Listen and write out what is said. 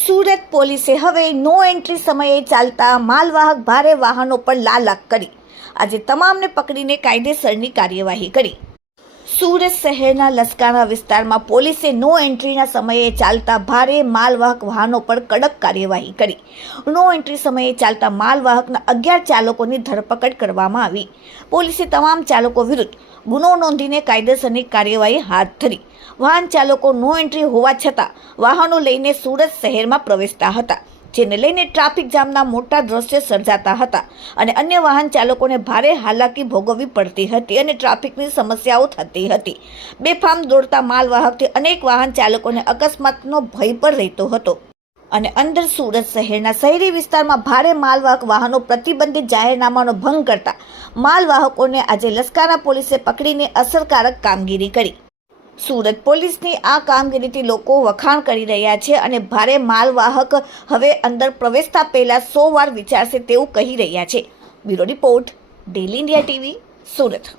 સુરત પોલીસે હવે no entry સમયે ચાલતા માલવાહક ભારે વાહનો પર લાલાક કરી આજે તમામને પકડીને કાયદેસરની કાર્યવાહી કરી। સુરત શહેરના લસકાણા વિસ્તારમાં પોલીસે નો એન્ટ્રીના સમયે ચાલતા ભારે માલવાહક વાહનો પર કડક કાર્યવાહી કરી। નો એન્ટ્રી સમયે ચાલતા માલવાહકના 11 ચાલકોની ધરપકડ કરવામાં આવી। પોલીસે તમામ ચાલકો વિરુદ્ધ ગુનો નોંધીને કાયદેસરની કાર્યવાહી હાથ ધરી। વાહન ચાલકો નો એન્ટ્રી હોવા છતાં વાહનો લઈને સુરત શહેરમાં પ્રવેશતા હતા, જેને લઈને ટ્રાફિક જામના મોટા દ્રશ્યો સર્જાતા હતા અને અન્ય વાહન ચાલકોને ભારે હાલાકી ભોગવવી પડતી હતી અને ટ્રાફિકની સમસ્યાઓ થતી હતી। બેફામ દોડતા માલવાહકથી અનેક વાહન ચાલકોને અકસ્માતનો ભય પણ રહેતો હતો અને અંદર સુરત શહેરના શહેરી વિસ્તારમાં ભારે માલવાહક વાહનો પ્રતિબંધિત જાહેરનામાનો ભંગ કરતા માલવાહકોને આજે લસકાણા પોલીસે પકડીને અસરકારક કામગીરી કરી। સુરત પોલીસની આ કામગીરીથી લોકો વખાણ કરી રહ્યા છે અને ભારે માલવાહક હવે અંદર પ્રવેશતા પહેલા 100 વાર વિચારશે તેવું કહી રહ્યા છે। Bureau report, daily India TV, Surat.